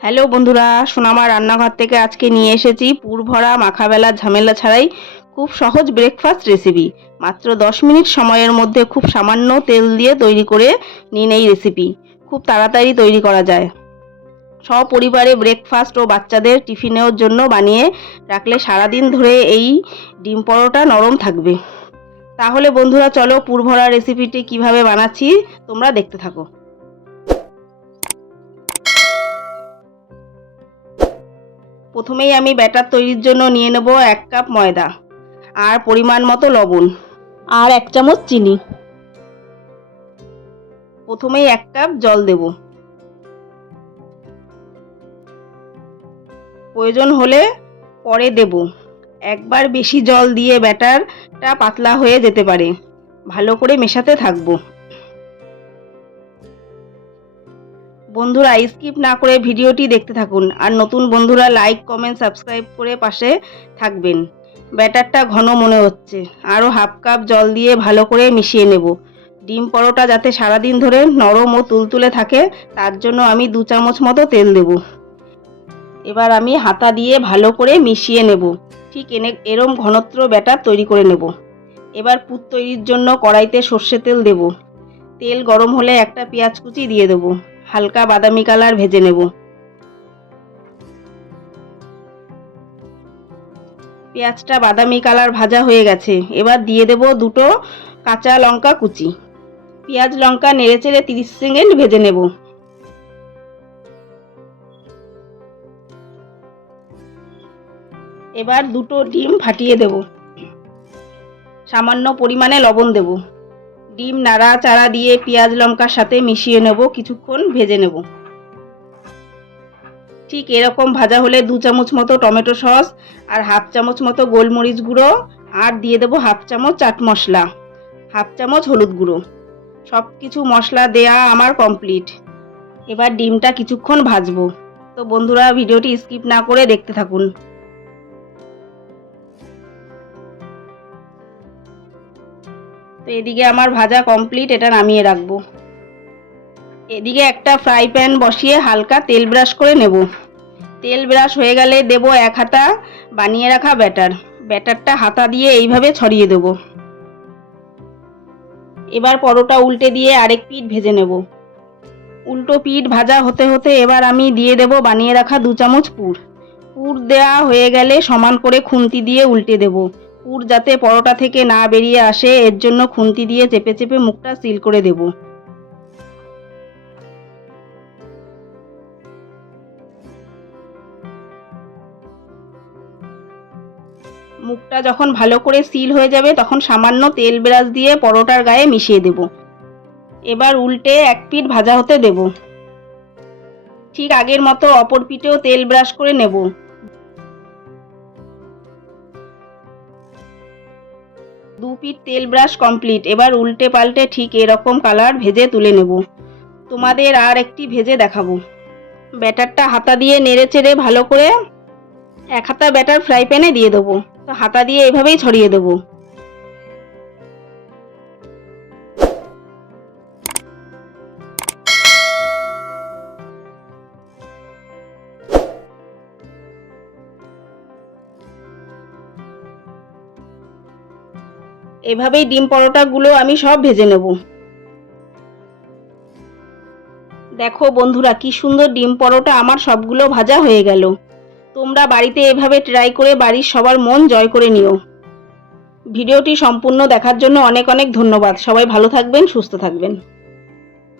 Hello বন্ধুরা, সোনামার রান্নাঘর থেকে আজকে নিয়ে এসেছি পুর ভরা মাখাবেলা ঝামেলা ছাড়াই খুব সহজ ব্রেকফাস্ট রেসিপি। মাত্র 10 মিনিট সময়ের মধ্যে খুব সামান্য তেল দিয়ে তৈরি করে নিন এই রেসিপি। খুব তাড়াতাড়ি তৈরি করা যায়। সপরিবারে ব্রেকফাস্ট ও বাচ্চাদের টিফিনের জন্য বানিয়ে রাখলে সারাদিন ধরে এই ডিম পরোটা নরম থাকবে। তাহলে বন্ধুরা চলো পুর ভরা রেসিপিটি কিভাবে বানাচ্ছি তোমরা দেখতে থাকো। প্রথমেই আমি ব্যাটার তৈরির জন্য নিয়ে নেব 1 কাপ ময়দা আর পরিমাণ মতো লবণ আর 1 চামচ চিনি। প্রথমেই 1 কাপ জল দেব। প্রয়োজন হলে পরে দেব। একবার বেশি জল দিয়ে ব্যাটারটা পাতলা হয়ে যেতে পারে। ভালো করে মেশাতে থাকবো। বন্ধুরা স্কিপ না করে ভিডিওটি দেখতে থাকুন আর নতুন বন্ধুরা লাইক কমেন্ট সাবস্ক্রাইব করে পাশে থাকবেন। ব্যাটারটা ঘন মনে হচ্ছে, আরও 1/2 কাপ জল দিয়ে ভালো করে মিশিয়ে নেব। ডিম পরোটা যাতে সারাদিন ধরে নরম ও তুলতুলে থাকে তার জন্য আমি 2 চামচ মতো তেল দেব। এবার আমি হাতা দিয়ে ভালো করে মিশিয়ে নেব। ঠিক এরম ঘনত্ব ব্যাটার তৈরি করে নেব। এবার পুর তৈরির জন্য কড়াইতে সর্ষে তেল দেব। তেল গরম হলে একটা পেঁয়াজ কুচি দিয়ে দেব। হালকা বাদামি কালার ভেজে নেব। পেঁয়াজটা বাদামি কালার ভাজা হয়ে গেছে। এবার দিয়ে দেব 2টো কাঁচা লঙ্কা কুচি। পেঁয়াজ লঙ্কা নেড়েচেড়ে 30 সেকেন্ড ভেজে নেব। এবার 2টো ডিম ফাটিয়ে দেব। সামান্য পরিমাণে লবণ দেব। ডিম নাড়াচাড়া দিয়ে পেঁয়াজ লঙ্কার সাথে মিশিয়ে নেব, কিছুক্ষণ ভেজে নেব। ঠিক এরকম ভাজা হলে 2 চামচ মতো টমেটো সস আর 1/2 চামচ মতো গোলমরিচ গুঁড়ো আর দিয়ে দেব 1/2 চামচ চাট মশলা, 1/2 চামচ হলুদ গুঁড়ো। সব কিছু মশলা দেয়া আমার কমপ্লিট। এবার ডিমটা কিছুক্ষণ ভাজবো। তো বন্ধুরা ভিডিওটি স্কিপ না করে দেখতে থাকুন। তো এদিকে আমার ভাজা কমপ্লিট, এটা নামিয়ে রাখবো। এদিকে একটা ফ্রাই প্যান বসিয়ে হালকা তেল ব্রাশ করে নেব। তেল ব্রাশ হয়ে গেলে দেব 1 হাতা বানিয়ে রাখা ব্যাটারটা হাতা দিয়ে এইভাবে ছড়িয়ে দেব। এবার পরোটা উল্টে দিয়ে আরেক পিঠ ভেজে নেব। উল্টো পিঠ ভাজা হতে হতে এবার আমি দিয়ে দেব বানিয়ে রাখা 2 চামচ পুর দেওয়া হয়ে গেলে সমান করে খুন্তি দিয়ে উল্টে দেব। পুর যাতে পরোটা থেকে না বেরিয়ে আসে এর জন্য খুন্তি দিয়ে চেপে চেপে মুখটা সিল করে দেব। মুখটা যখন ভালো করে সিল হয়ে যাবে তখন সামান্য তেল ব্রাশ দিয়ে পরোটার গায়ে মিশিয়ে দেব। এবার উল্টে এক পিঠ ভাজা হতে দেব। ঠিক আগের মতো অপর পিঠেও তেল ব্রাশ করে নেব। দু পিঠ তেল ব্রাশ কমপ্লিট। এবার উল্টে পাল্টে ঠিক এরকম কালার ভেজে তুলে নেব। তোমাদের আর একটি ভেজে দেখাবো। ব্যাটারটা হাতা দিয়ে নেড়ে চেড়ে ভালো করে 1 হাতা ব্যাটার ফ্রাই প্যানে দিয়ে দেবো। তো হাতা দিয়ে এভাবেই ছড়িয়ে দেবো। এভাবেই ডিম পরোটাগুলো আমি সব ভেজে নেব। দেখো বন্ধুরা কি সুন্দর ডিম পরোটা আমার সবগুলো ভাজা হয়ে গেল। তোমরা বাড়িতে এভাবে ট্রাই করে বাড়ির সবার মন জয় করে নিও। ভিডিওটি সম্পূর্ণ দেখার জন্য অনেক অনেক ধন্যবাদ। সবাই ভালো থাকবেন, সুস্থ থাকবেন।